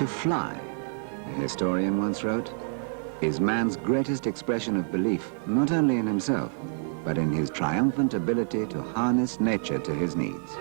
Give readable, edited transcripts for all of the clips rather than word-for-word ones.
To fly, a historian once wrote, is man's greatest expression of belief, not only in himself, but in his triumphant ability to harness nature to his needs.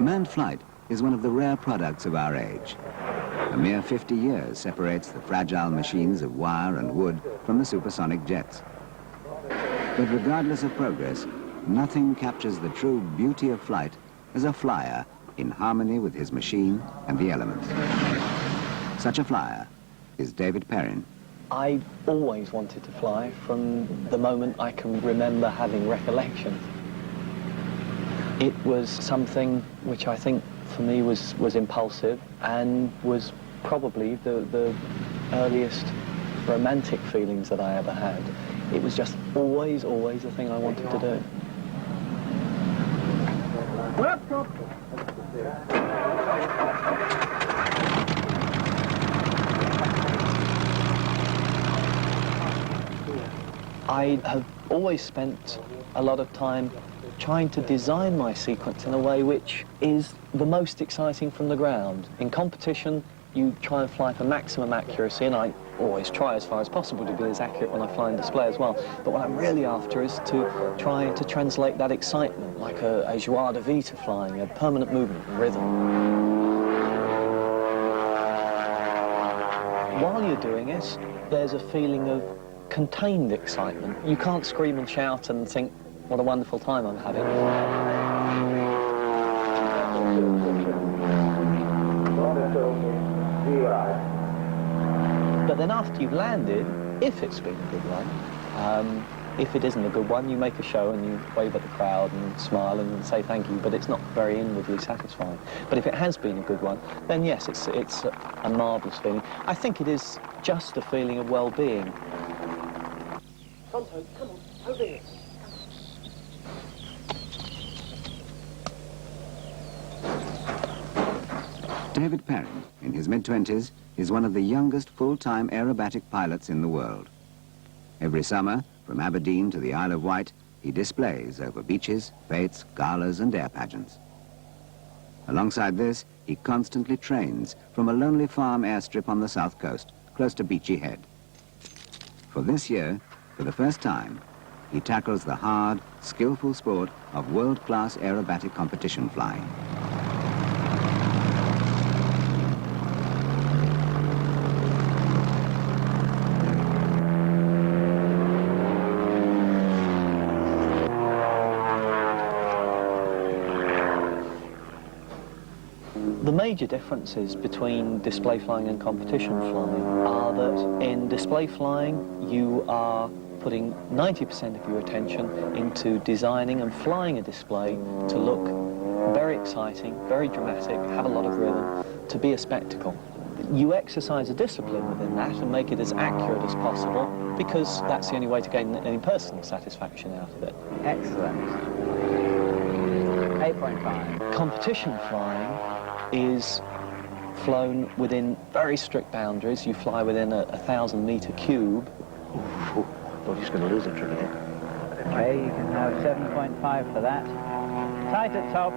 Manned flight is one of the rare products of our age. A mere 50 years separates the fragile machines of wire and wood from the supersonic jets. But regardless of progress, nothing captures the true beauty of flight as a flyer in harmony with his machine and the elements. Such a flyer is David Perrin. I always wanted to fly from the moment I can remember having recollections. It was something which I think for me was impulsive and was probably the earliest romantic feelings that I ever had. It was just always a thing I wanted to do. I have always spent a lot of time trying to design my sequence in a way which is the most exciting from the ground. In competition, you try and fly for maximum accuracy, and I always try as far as possible to be as accurate when I fly in display as well. But what I'm really after is to try to translate that excitement, like a joie de vivre flying, a permanent movement, rhythm. While you're doing it, there's a feeling of contained excitement. You can't scream and shout and think, what a wonderful time I'm having. But then after you've landed, if it's been a good one, if it isn't a good one, you make a show and you wave at the crowd and smile and say thank you, but it's not very inwardly satisfying. But if it has been a good one, then yes, it's a marvellous feeling. I think it is just a feeling of well-being. Tonto, come on, over here. David Perrin, in his mid-20s, is one of the youngest full-time aerobatic pilots in the world. Every summer, from Aberdeen to the Isle of Wight, he displays over beaches, fetes, galas and air pageants. Alongside this, he constantly trains from a lonely farm airstrip on the south coast, close to Beachy Head. For this year, for the first time, he tackles the hard, skillful sport of world-class aerobatic competition flying. The major differences between display flying and competition flying are that in display flying you are putting 90% of your attention into designing and flying a display to look very exciting, very dramatic, have a lot of rhythm, to be a spectacle. You exercise a discipline within that and make it as accurate as possible because that's the only way to gain any personal satisfaction out of it. Excellent. 8.5. Competition flying is flown within very strict boundaries. You fly within a 1,000-meter cube. Ooh, thought he's going to lose it, Trinity. Okay, you can have 7.5 for that. Tight at top,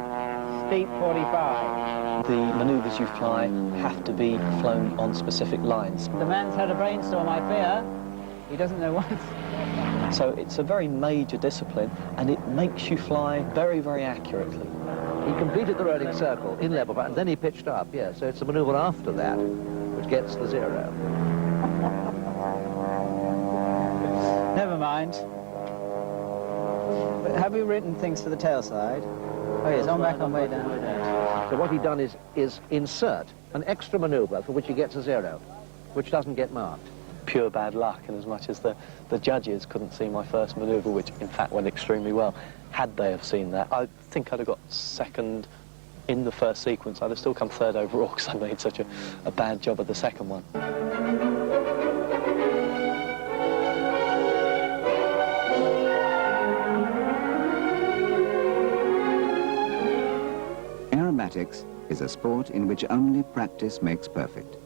steep 45. The manoeuvres you fly have to be flown on specific lines. The man's had a brainstorm, I fear. He doesn't know what. So it's a very major discipline, and it makes you fly very, very accurately. He completed the rolling circle in level, and then he pitched up, yeah, so it's the manoeuvre after that which gets the 0. Never mind. But have you written things for the tail side? Oh yes, on back, on way down. So what he'd done is insert an extra manoeuvre for which he gets a 0, which doesn't get marked. Pure bad luck, in as much as the judges couldn't see my first manoeuvre, which in fact went extremely well. Had they have seen that, I think I'd have got second in the first sequence. I'd have still come third overall because I made such a bad job of the second one. Aerobatics is a sport in which only practice makes perfect,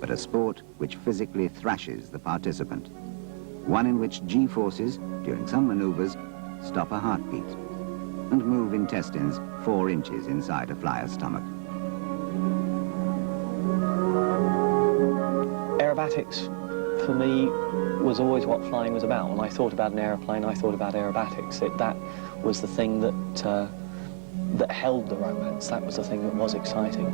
but a sport which physically thrashes the participant, one in which G-forces, during some maneuvers, stop a heartbeat and move intestines 4 inches inside a flyer's stomach. Aerobatics, for me, was always what flying was about. When I thought about an aeroplane, I thought about aerobatics. That was the thing that held the romance. That was the thing that was exciting.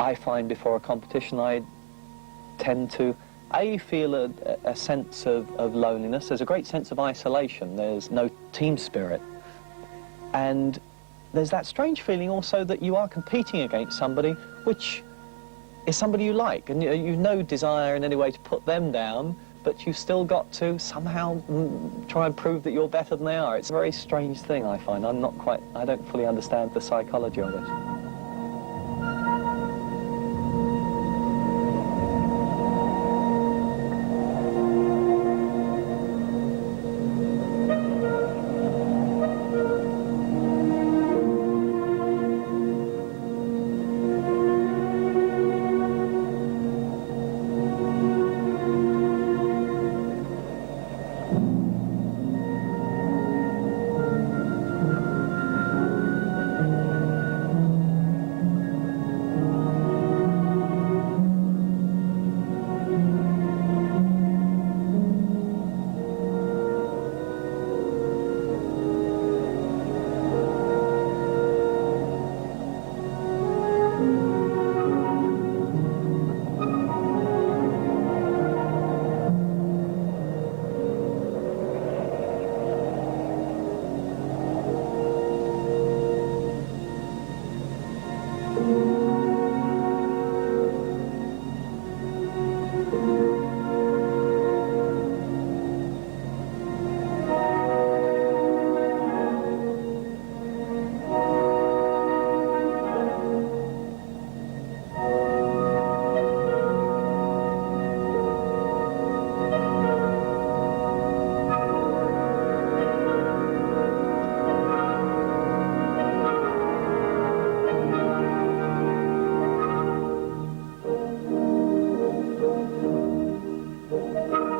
I find before a competition I tend to, feel a sense of loneliness. There's a great sense of isolation. There's no team spirit. And there's that strange feeling also that you are competing against somebody which is somebody you like, and you've no desire in any way to put them down, but you've still got to somehow try and prove that you're better than they are. It's a very strange thing, I find. I don't fully understand the psychology of it.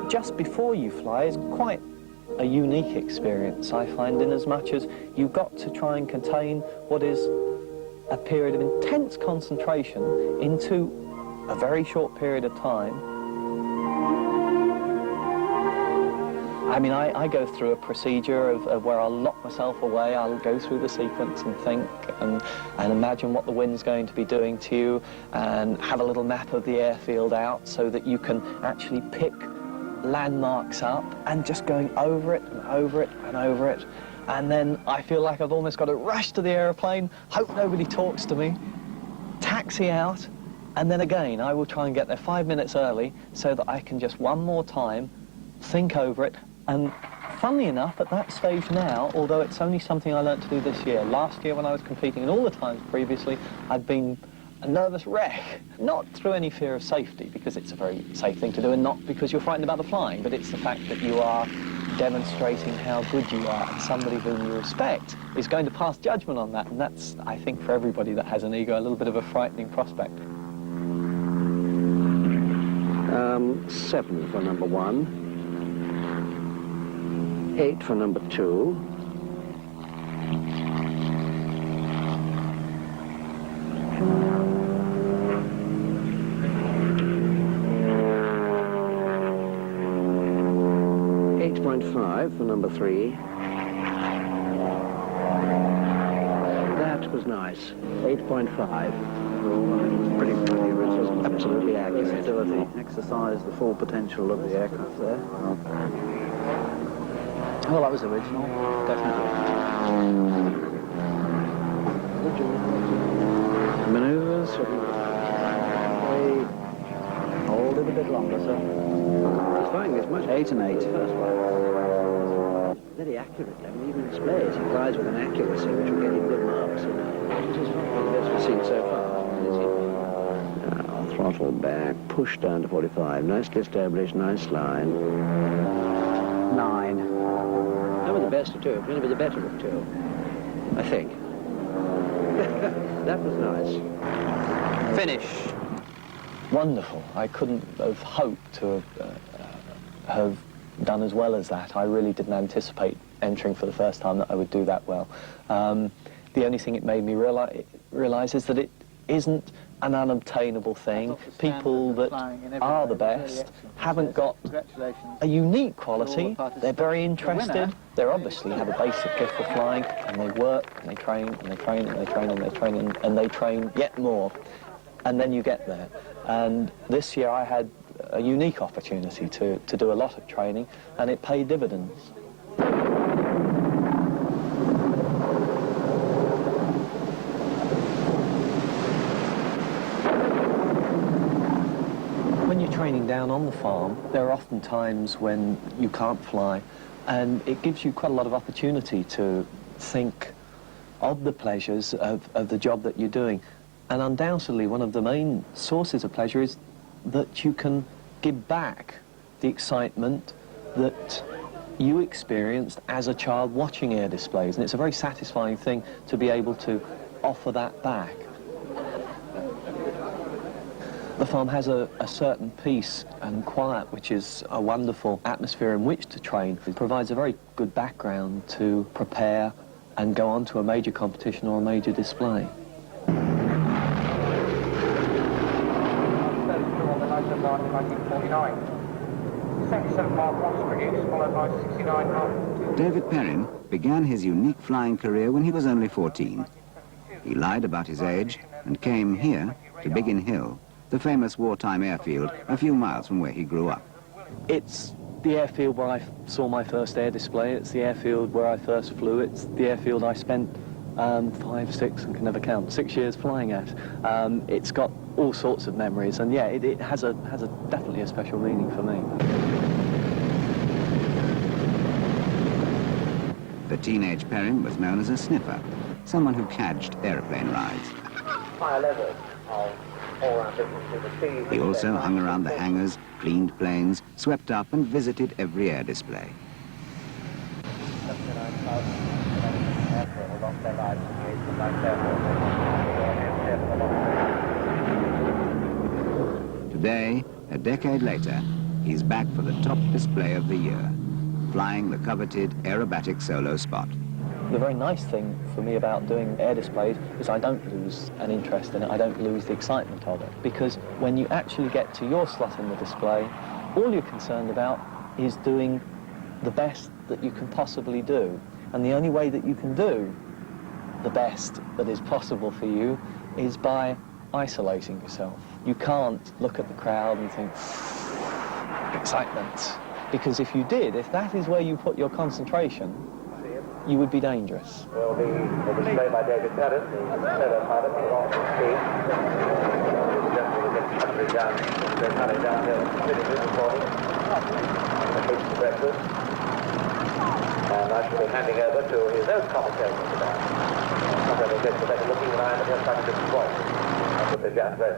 Just before you fly is quite a unique experience, I find, in as much as you've got to try and contain what is a period of intense concentration into a very short period of time. I mean, I go through a procedure of where I'll lock myself away, I'll go through the sequence and think and imagine what the wind's going to be doing to you and have a little map of the airfield out so that you can actually pick landmarks up and just going over it and over it and over it. And then I feel like I've almost got to rush to the aeroplane, hope nobody talks to me, taxi out, and then again I will try and get there 5 minutes early so that I can just one more time think over it. And funnily enough, at that stage now, although it's only something I learned to do this year, last year when I was competing and all the times previously, I'd been a nervous wreck, not through any fear of safety, because it's a very safe thing to do, and not because you're frightened about the flying, but it's the fact that you are demonstrating how good you are, and somebody whom you respect is going to pass judgment on that, and that's, I think, for everybody that has an ego, a little bit of a frightening prospect. 7 for number 1, 8 for number 2, 8.5 for number 3. That was nice. 8.5. Pretty original. Absolutely accurate. Versatility. Exercise the full potential of the aircraft there. Well, that was original, definitely. Maneuvers. Hold it a bit longer, sir. He's flying this much. 8 and 8. Very accurately. I mean, even displays, he flies with an accuracy which will get him good marks. This is probably the best we've seen so far. Throttle back, push down to 45. Nicely established, nice line. 9. That was the best of 2. It's going to be the better of 2, I think. That was nice. Finish. Wonderful. I couldn't have hoped to have done as well as that. I really didn't anticipate entering for the first time that I would do that well. The only thing it made me realize is that it isn't an unobtainable thing. People that are the best haven't got a unique quality. They're very interested. They obviously have a basic gift for flying, and they work, and they train, and they train, and they train, and they train, and they train yet more. And then you get there. And this year I had a unique opportunity to do a lot of training, and it paid dividends. When you're training down on the farm, there are often times when you can't fly, and it gives you quite a lot of opportunity to think of the pleasures of the job that you're doing. And undoubtedly, one of the main sources of pleasure is that you can give back the excitement that you experienced as a child watching air displays. And it's a very satisfying thing to be able to offer that back. The farm has a certain peace and quiet, which is a wonderful atmosphere in which to train. It provides a very good background to prepare and go on to a major competition or a major display. David Perrin began his unique flying career when he was only 14. He lied about his age and came here to Biggin Hill, the famous wartime airfield a few miles from where he grew up. It's the airfield where I saw my first air display. It's the airfield where I first flew. It's the airfield I spent 5, 6, and can never count, 6 years flying at. It's got all sorts of memories, and yeah, it has definitely a special meaning for me. The teenage Perrin was known as a sniffer, someone who cadged aeroplane rides. He also hung around the hangars, cleaned planes, swept up and visited every air display. Today, a decade later, he's back for the top display of the year, flying the coveted aerobatic solo spot. The very nice thing for me about doing air displays is I don't lose an interest in it. I don't lose the excitement of it. Because when you actually get to your slot in the display, all you're concerned about is doing the best that you can possibly do. And the only way that you can do the best that is possible for you is by isolating yourself. You can't look at the crowd and think, excitement. Because if you did, if that is where you put your concentration, you would be dangerous. Will be a display by David Perrin, the solo pilot, on speed. They're coming downhill, sitting this morning, eating breakfast. And I shall be handing over to his own commentator today. Sometimes they get the better looking than I am, but he has quite a different voice. That's what they just say.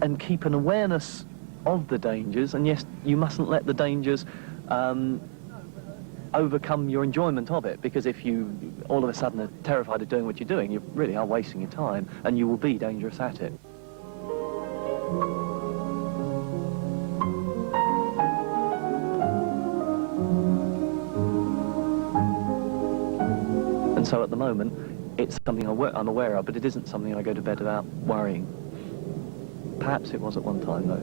and keep an awareness of the dangers, and yes, you mustn't let the dangers overcome your enjoyment of it, because if you all of a sudden are terrified of doing what you're doing, you really are wasting your time, and you will be dangerous at it. And so at the moment, it's something I'm aware of, but it isn't something I go to bed about worrying. Perhaps it was at one time, though.